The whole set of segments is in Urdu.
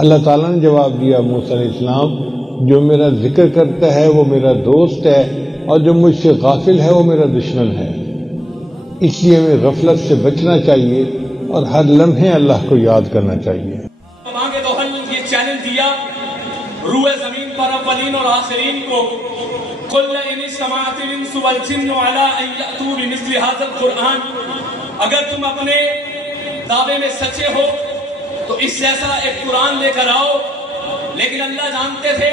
اللہ تعالیٰ نے جواب دیا موسیٰ علیہ السلام جو میرا ذکر کرتا ہے وہ میرا دوست ہے اور جو مجھ سے غافل ہے وہ میرا دشمن ہے، اس لیے ہمیں غفلت سے بچنا چاہیے اور ہر لمحے اللہ کو یاد کرنا چاہیے۔ مانگے تو حل یہ چیلنج دیا روئے زمین پر اولین اور آخرین کو، قُلْ إِنِ اسْتَمَعَتِ الْإِنسُ وَالْجِنُّ عَلَىٰ أَن يَأْتُوا بِمِثْلِ هَٰذَا الْقُرْآنِ، اگر تم اپنے دعوے میں سچے ہو تو اس جیسا ایک قرآن لے کر آؤ۔ لیکن اللہ جانتے تھے،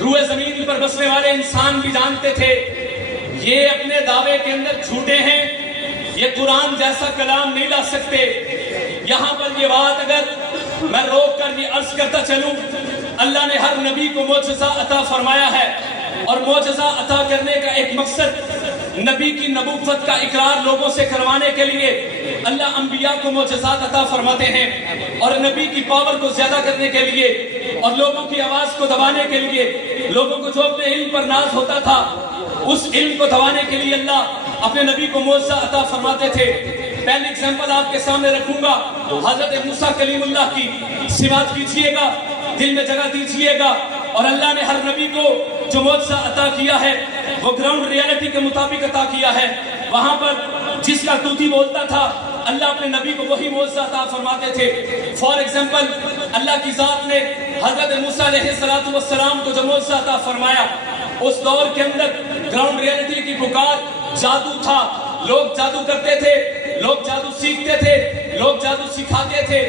روئے زمین پر بسنے والے انسان بھی جانتے تھے یہ اپنے دعوے کے اندر جھوٹے ہیں، یہ قرآن جیسا کلام نہیں لا سکتے۔ یہاں پر یہ بات اگر میں روک کر یہ عرض کرتا چلوں، اللہ نے ہر نبی کو معجزہ عطا فرمایا ہے، اور معجزہ عطا کرنے کا ایک مقصد نبی کی نبوت کا اقرار لوگوں سے کروانے کے لیے اللہ انبیاء کو معجزات عطا فرماتے ہیں، اور نبی کی پاور کو زیادہ کرنے کے لیے اور لوگوں کی آواز کو دبانے کے لیے، لوگوں کو جو اپنے علم پر ناز ہوتا تھا اس علم کو دبانے کے لیے اللہ اپنے نبی کو معجزہ عطا فرماتے تھے۔ پہلی اگزامپل آپ کے سامنے رکھوں گا، حضرت موسیٰ کلیم اللہ کی سماعت کیجئے گا، دل میں جگہ دیجئے گا، اور اللہ نے ہر نبی کو جو معجزہ عطا کیا ہے وہ گراؤنڈ ریالٹی کے مطابق عطا کیا ہے۔ وہاں پر جس کا طوطی بولتا تھا اللہ اپنے نبی کو وہی معجزہ عطا فرماتے تھے۔ فار ایگزامپل اللہ کی ذات نے حضرت موسیٰ علیہ السلام کو جو معجزہ عطا فرمایا، اس دور کے اندر گراؤنڈ ریالٹی کی پکار جادو تھا، لوگ جادو کرتے تھے، لوگ جادو سیکھتے تھے، لوگ جادو سکھاتے تھے۔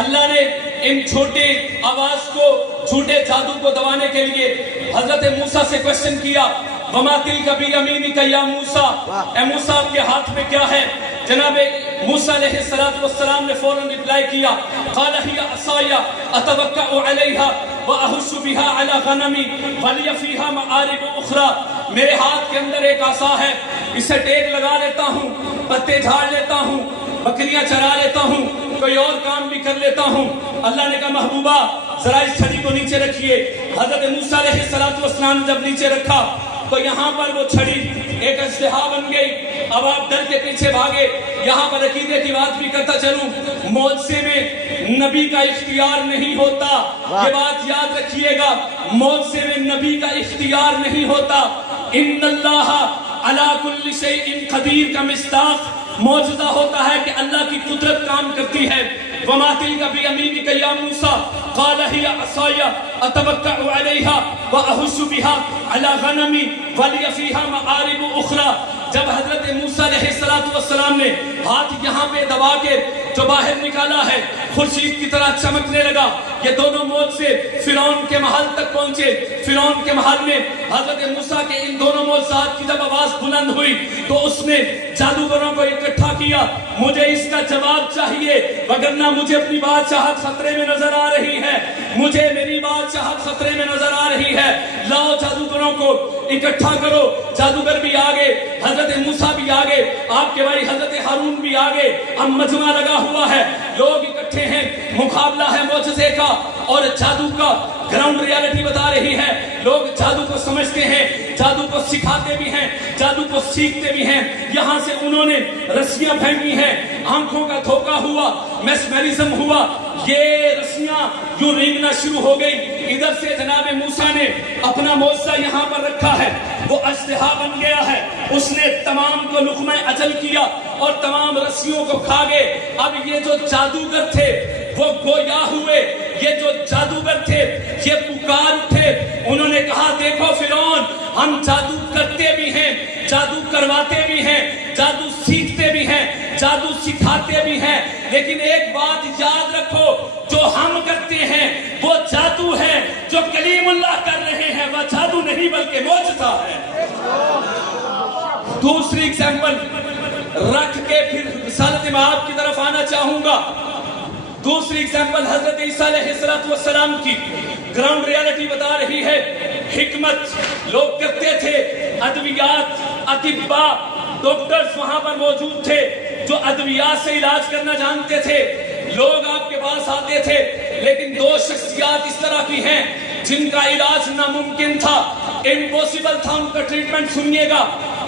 اللہ نے ان چھوٹے آواز کو، جھوٹے جادو کو دبانے کے لیے حضرت موسیٰ سے کوشچن کیا، وَمَا تِلْكَ بِيَمِينِكَ يَا مُوسَىٰ، اے موسیٰ آپ کے ہاتھ میں کیا ہے؟ جناب موسیٰ علیہ السلام نے فوراً رپلائی کیا، قَالَ هِيَ عَصَايَ أَتَوَكَّأُ عَلَيْهَا وَأَهُشُّ بِهَا عَلَىٰ غَنَمِي وَلِيَ فِيهَا مَآرِبُ أُخْرَىٰ، میرے ہاتھ کے اندر ایک عصا ہے، اسے ٹیک لگا لیتا ہوں، پتے جھاڑ لیتا ہوں، بکریاں چرا لیتا ہوں، کوئی اور کام بھی کر لیتا ہوں۔ اللہ نے کہا محبوبہ ذرا اس چھڑی کو نیچے رکھیے۔ حضرت موسیٰ علیہ السلام نے جب نیچے رکھا تو یہاں پر وہ چھڑی ایک اژدہا بن گئی۔ اب آپ ڈر کے پیچھے بھاگے۔ یہاں پر عقیدے کی بات بھی کرتا چلوں، معجزے میں نبی کا اختیار نہیں ہوتا، یہ بات یاد رکھیے گا، معجزے میں نبی کا اختیار نہیں ہوتا۔ ان اللہ علی کل شیء قدیر کا مصداق معجزہ ہوتا ہے کہ اللہ کی قدرت کام کرتی ہے۔ وَمَا تِلْكَ بِيَمِينِكَ يَا مُوسَىٰ قَالَ هِيَ عَصَايَ أَتَوَكَّأُ عَلَيْهَا وَأَهُشُّ بِهَا عَلَىٰ غَنَمِي وَلِيَ فِيهَا مَآرِبُ أُخْرَىٰ، جب حضرت موسیٰ علیہ السلام نے ہاتھ یہاں پہ دبا کے جو باہر نکالا ہے خورشید کی طرح چمکنے لگا، یہ دونوں معجزے فرعون کے محل تک پہنچے۔ فرعون کے محل میں حضرت موسیٰ کے ان دونوں معجزات کی جب آواز بلند ہوئی تو اس نے جادوگروں کو اکٹھا کیا، مجھے اس کا جواب چاہیے وگرنہ مجھے اپنی بادشاہت خطرے میں نظر آ رہی ہے، مجھے میری بادشاہت خطرے میں نظر آ رہی ہے، لاؤ جادوگروں کو اکٹھا کرو۔ جادوگر بھی آگے، حضرت موسیٰ بھی آگے، آپ کے بھائی حضرت ہارون بھی آگے، اب مجمع لگا ہوا ہے، لوگ اکٹھے ہیں، مقابلہ ہے معجزے کا اور جادو کا۔ گراؤنڈ ریالٹی بتا رہی ہے، لوگ جادو کو سمجھتے ہیں، جادو کو سکھاتے بھی ہیں، جادو کو سیکھتے بھی ہیں۔ یہاں سے انہوں نے رسیاں پھینکی ہیں، آنکھوں کا دھوکہ ہوا، میسمریزم ہوا، یہ رسیاں یوں رینگنا شروع ہو گئی۔ ادھر سے جناب موسیٰ نے اپنا معجزہ یہاں پر رکھا ہے، وہ اژدہا بن گیا ہے، اس نے تمام کو لقمہ اجل کیا اور تمام رسیوں کو کھا گئے۔ اب یہ جو جادوگر تھے وہ گویا ہوئے، یہ جو جادوگر تھے یہ پکار اٹھے، انہوں نے کہا دیکھو فرعون، ہم جادو کرتے بھی ہیں، جادو کرواتے بھی ہیں، جادو سیکھتے بھی ہیں، جادو سکھاتے بھی ہیں، لیکن ایک بات یاد رکھو، جو ہم کرتے ہیں وہ جادو ہے، جو کلیم اللہ کر رہے ہیں وہ جادو نہیں بلکہ معجزہ ہے۔ دوسری ایگزامپل رکھ کے پھر رسالت مآب کی طرف آنا چاہوں گا۔ دوسری ایگزامپل حضرت عیسیٰ علیہ السلام کی گراؤنڈ ریالٹی بتا رہی ہے، حکمت لوگ کرتے تھے، ادویات، اطباء، ڈاکٹرز وہاں پر موجود تھے جو ادویات سے علاج کرنا جانتے تھے، لوگ آپ کے پاس آتے تھے، لیکن دو شخصیات اس طرح کی ہیں جن کا علاج ناممکن تھا، امپوسیبل تھا ان کا ٹریٹمنٹ۔ سنیے گا،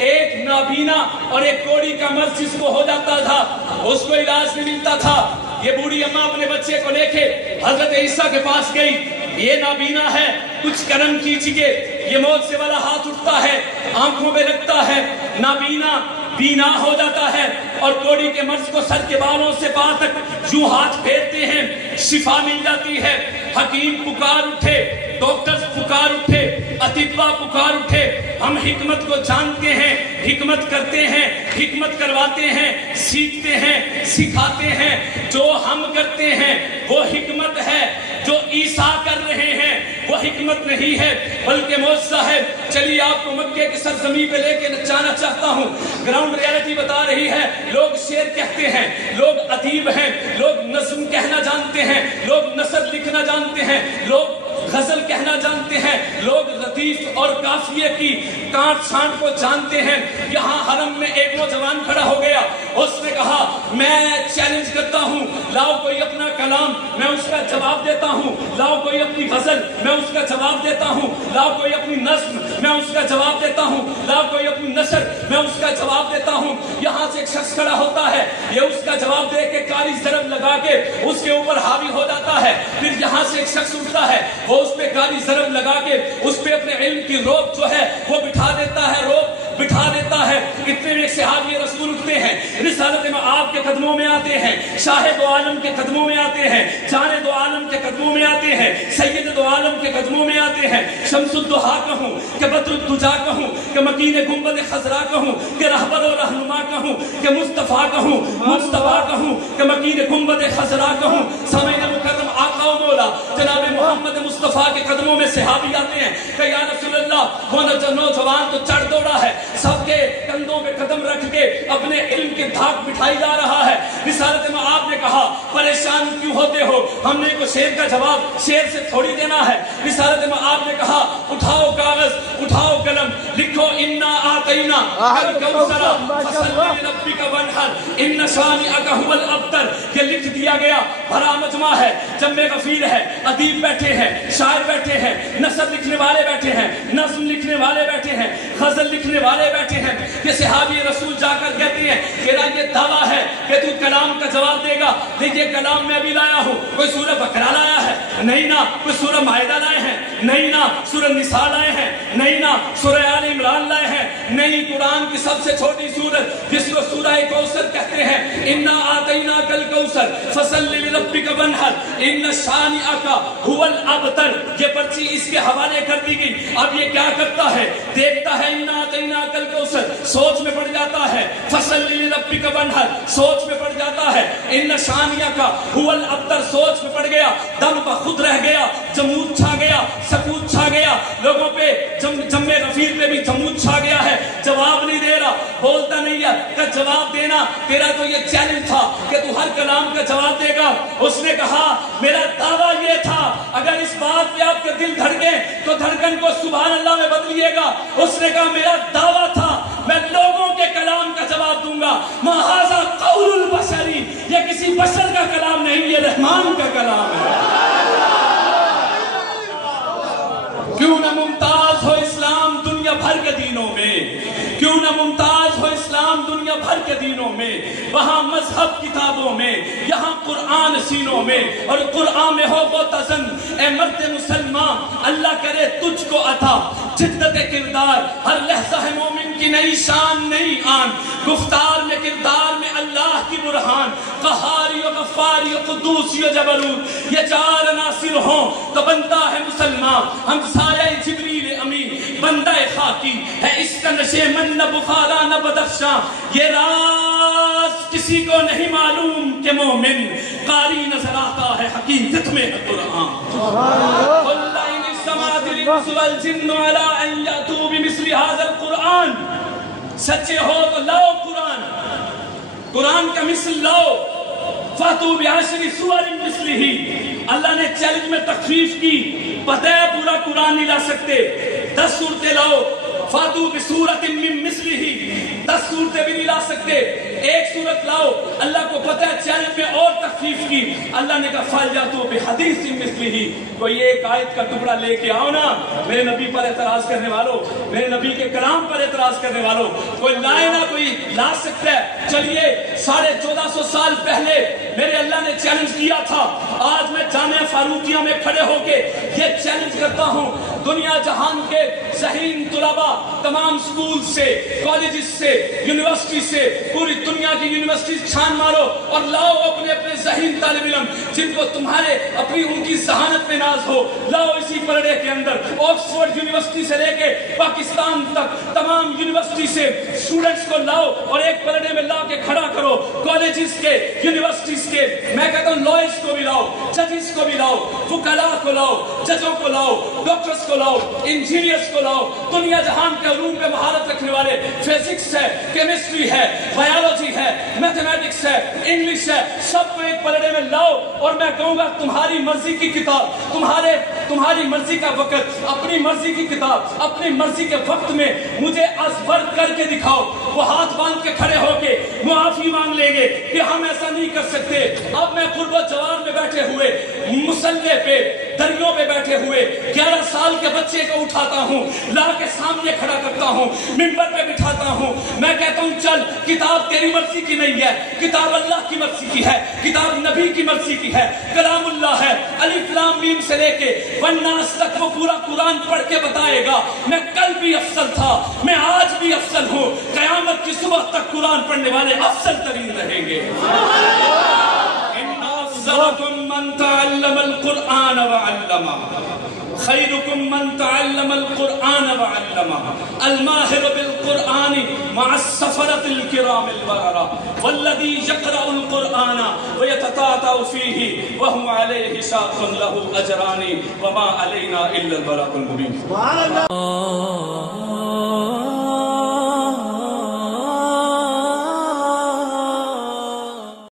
ایک نابینا اور ایک کوڑی کا مرض جس کو ہو جاتا تھا اس کو علاج نہیں ملتا تھا، یہ بوڑھی اماں اپنے بچے کو لے کے حضرت عیسیٰ کے پاس گئی. یہ نابینا ہے, کچھ کرم کیجیے. یہ موت سے والا ہاتھ اٹھتا ہے, آنکھوں پہ لگتا ہے, نابینا بینا ہو جاتا ہے, اور کوڑی کے مرض کو سر کے بالوں سے پاؤں تک یوں ہاتھ پھیرتے ہیں, شفا مل جاتی ہے. حکیم پکار اٹھے, ڈاکٹر پکار اٹھے, اطباء پکار اٹھے. ہم حکمت کو جانتے ہیں, حکمت کرتے ہیں, حکمت کرواتے ہیں, سیکھتے ہیں, سکھاتے ہیں. جو ہم کرتے ہیں وہ حکمت ہے, جو عیسیٰ کر رہے ہیں وہ حکمت نہیں ہے بلکہ معجزہ ہے. چلیے آپ کو مکے کی سرزمین پہ لے کے نچانا چاہتا ہوں. گراؤنڈ ریالٹی بتا رہی ہے, لوگ شعر کہتے ہیں, لوگ ادیب ہیں, لوگ نظم کہنا جانتے ہیں, لوگ نثر لکھنا جانتے ہیں, لوگ غزل کہنا جانتے ہیں, لوگ ردیف اور قافیے کی کانٹ چھانٹ کو جانتے ہیں. یہاں حرم میں ایک نوجوان کھڑا ہو گیا, اس نے کہا میں چیلنج کرتا ہوں, لاؤ کوئی اپنا کلام, میں اس کا جواب دیتا ہوں. لاؤ کوئی اپنی غزل, میں اس کا جواب دیتا ہوں. لاؤ کوئی اپنی نظم, میں اس کا جواب دیتا ہوں. لاؤ کوئی اپنی نثر, میں اس کا جواب دیتا ہوں. یہاں سے ایک شخص کھڑا ہوتا ہے, یہ اس کا جواب دے کے کالی ضرب لگا کے اس کے اوپر حاوی ہو جاتا ہے. پھر یہاں سے ایک شخص اٹھتا ہے, وہ اس پہ کالی ضرب لگا کے اس پہ اپنے علم کی روب جو ہے وہ بٹھا دیتا ہے, روب بٹھا دیتا ہے. اتنے میں صحابی رسول اٹھتے ہیں, رسالت میں آپ کے قدموں میں آتے ہیں, شاہد دو عالم کے قدموں میں آتے ہیں, جانے دو عالم کے قدموں میں آتے ہیں, سید دو عالم کے قدموں میں آتے ہیں. شمس الضحیٰ کہوں کہ بدر الدجا کہوں کہ مکین گنبد خضرا کہوں کہ رہبر و رہنما کہوں کہ مصطفیٰ کہوں, مصطفیٰ کہوں کہ مکین گنبد خضرا کہوں. سامعین مکرم آقا و مولا جناب محمد مصطفیٰ کے قدموں میں صحابی آتے ہیں کہ یا رسول اللہ, وہ نوجوان تو چڑھ دوڑا ہے, سب کے کندھوں پہ قدم رکھ کے اپنے علم کی دھاک بٹھائی جا رہا ہے. رسالت میں آپ نے کہا پریشان کیوں ہوتے ہو, ہم نے کو شعر کا جواب شعر سے تھوڑی دینا ہے. رسالت میں آپ نے کہا اٹھاؤ کاغذ, اٹھاؤ قلم, لکھو انا آتینا الکوثر فصلی لربک وانحر ان شانئک ھو الابتر. یہ لکھ دیا گیا, بھرا مجمع ہے, جمع غفیر ہے, ادیب بیٹھے ہیں, شاعر بیٹھے ہیں, نثر لکھنے والے بیٹھے ہیں, نظم لکھنے والے بیٹھے ہیں, غزل لکھنے والے بیٹھے ہیں. یہ صحابی رسول جا کر کہتے ہیں تیرا یہ دعویٰ ہے کہ تو کلام کا جواب دے گا. دیکھیے کلام میں ابھی لایا ہوں, کوئی سورہ بقرہ لایا ہے نہیں نا, کوئی سورہ مائدہ لائے ہیں نہیں نا, سورہ نساء لائے ہیں نہیں نا, سورہ آل عمران لائے ہیں نہیں. قرآن کی سب سے چھوٹی سورت جس کو سورہ کوثر کہتے ہیں, انا آتیناک الکوثر فصلی لربک وانحر ان شانئک ھو الابتر. یہ پرچی اس کے حوالے کر دی گئی. اب یہ کیا کرتا ہے, دیکھتا ہے انا آتیناک الکوثر, سوچ میں پڑ جاتا ہے, فصلی لربک وانحر سوچ میں پڑ جاتا ہے, ان شانئک ھو الابتر سوچ میں پڑ گیا, دم بخود رہ گیا, جمود چھا گیا, سکوت چھا گیا, لوگوں پہ جمع غفیر پہ بھی جمود چھا گیا ہے. جواب نہیں دے رہا, بولتا نہیں ہے کہ جواب دینا, تیرا تو یہ چیلنج تھا کہ تو ہر کلام کا جواب دے گا. اس نے کہا میرا دعویٰ یہ تھا اگر اس بات پہ آپ کے دل دھڑکے تو دھڑکن کو سبحان اللہ میں بدلیے گا. اس نے کہا میرا دعویٰ تھا میں لوگوں کے کلام کا جواب دوں گا. ما ھذا قول البشری, یہ کسی بشر کا کلام نہیں, یہ رحمان کا کلام ہے. کیوں نہ ممتاز ہو اسلام دنیا بھر کے دینوں میں, کیوں نہ ممتاز ہو اسلام دنیا بھر کے دینوں میں. وہاں مذہب کتابوں میں, یہاں قرآن سینوں میں, اور قرآن میں ہو وہ تزن. اے مرد مسلمان اللہ کرے تجھ کو عطا جدت کردار, ہر لحظہ ہے مومن کی نئی شان نئی آن. گفتار میں کردار میں اللہ کی برہان, قہاری و غفاری و قدوسی و جبروت یہ چار عناصر ہوں تو بنتا ہے مسلمان. ہم سایہ جبریل امین, بندہ خاکی ہے اس کا نشے من نہ بخارا نہ بدخشاں. یہ راز کسی کو نہیں معلوم کہ مومن قاری نظر آتا ہے حقیقت میں ہے قرآن. قل ان اجتمعت الانس والجن علی ان یأتوا بمثل هذا القرآن, سچے ہو تو لاؤ قرآن, قرآن کا مثل لاؤ. فاتوا بعشر سور مثلہ. اللہ نے چیلنج میں تخفیف کی, پتہ ہے پورا قرآن نہیں لا سکتے, 10 صورتیں لاؤ. فاتوا بسورۃ من مثلہ, 10 صورتیں بھی نہیں لا سکتے. ایک صورت لاؤ، اللہ کو پتہ ہے چیلنج میں اور تخفیف کی، اللہ نے کہا فَلْيَأْتُوا بِحَدِيثٍ مِثْلِهِ، کوئی ایک آیت کا ٹکڑا لے کے آؤ نا، میرے نبی پر اعتراض کرنے والوں، میرے نبی کے کلام پر اعتراض کرنے والوں، کوئی لائے نا، کوئی لا سکتا ہے؟ چلیے 1450 سال پہلے میرے اللہ نے چیلنج کیا تھا، آج میں جامعہ فاروقیہ میں کھڑے ہو کے یہ چیلنج کرتا ہوں، دنیا جہان کے ذہین طلباء تمام سکول سے، کالجز سے، یونیورسٹی سے، پوری دنیا کی یونیورسٹیز چھان مارو اور لاؤ اپنے اپنے ذہین طالب علم جن کو تمہارے اپنی ان کی ذہانت میں ناز ہو، لاؤ اسی پرڑے کے اندر آکسفورڈ یونیورسٹی سے لے کے پاکستان تک تمام یونیورسٹی سے اسٹوڈنٹس کو لاؤ اور ایک پرڑے میں لا کے کھڑا کرو، کالجز کے، یونیورسٹیز کے، میں کہتا ہوں لائرز کو بھی لاؤ، ججز کو بھی لاؤ، وکلاء کو لاؤ، ججوں کو لاؤ، ڈاکٹرز کو لاؤ، انجینئرز کو لاؤ، دنیا جہان کے علوم پہ مہارت رکھنے والے، فزکس ہے، کیمسٹری ہے، بایولوجی ہے، میتھمیٹکس ہے، انگلش ہے، سب کو ایک پلڑے میں لاؤ اور میں کہوں گا تمہاری مرضی کی کتاب، تمہاری مرضی کا وقت، اپنی مرضی کی کتاب، اپنی مرضی کے وقت میں مجھے ازبر کر کے دکھاؤ، وہ ہاتھ باندھ کے کھڑے ہو کے معافی مانگ لیں گے کہ ہم ایسا نہیں کر سکتے۔ اب میں قرب و جوار میں بیٹھے ہوئے، مسلح پہ، دریوں پہ بیٹھے ہوئے 11 سال کے بچے کو اٹھاتا ہوں، لا کے سامنے کھڑا کرتا ہوں، منبر پہ بٹھاتا ہوں، میں کہتا ہوں چل کتاب تیری مرضی کی نہیں ہے، کتاب اللہ کی مرضی کی ہے، کتاب نبی کی مرضی کی ہے، کلام اللہ ہے، الف لام میم سے لے کے والناس تک وہ پورا قرآن پڑھ کے بتائے گا۔ میں کل بھی افضل تھا، میں آج بھی افضل ہوں، قیامت کی صبح تک قرآن پڑھنے والے افضل ترین رہیں گے۔ أفضلكم من تعلم القرآن وعلمه خيركم من تعلم القرآن وعلمه الماهر بالقرآن مع السفرة الكرام البررة والذي يقرأ القرآن ويتتعتع فيه وهو عليه شاق له أجران وما علينا إلا البلاغ المبين۔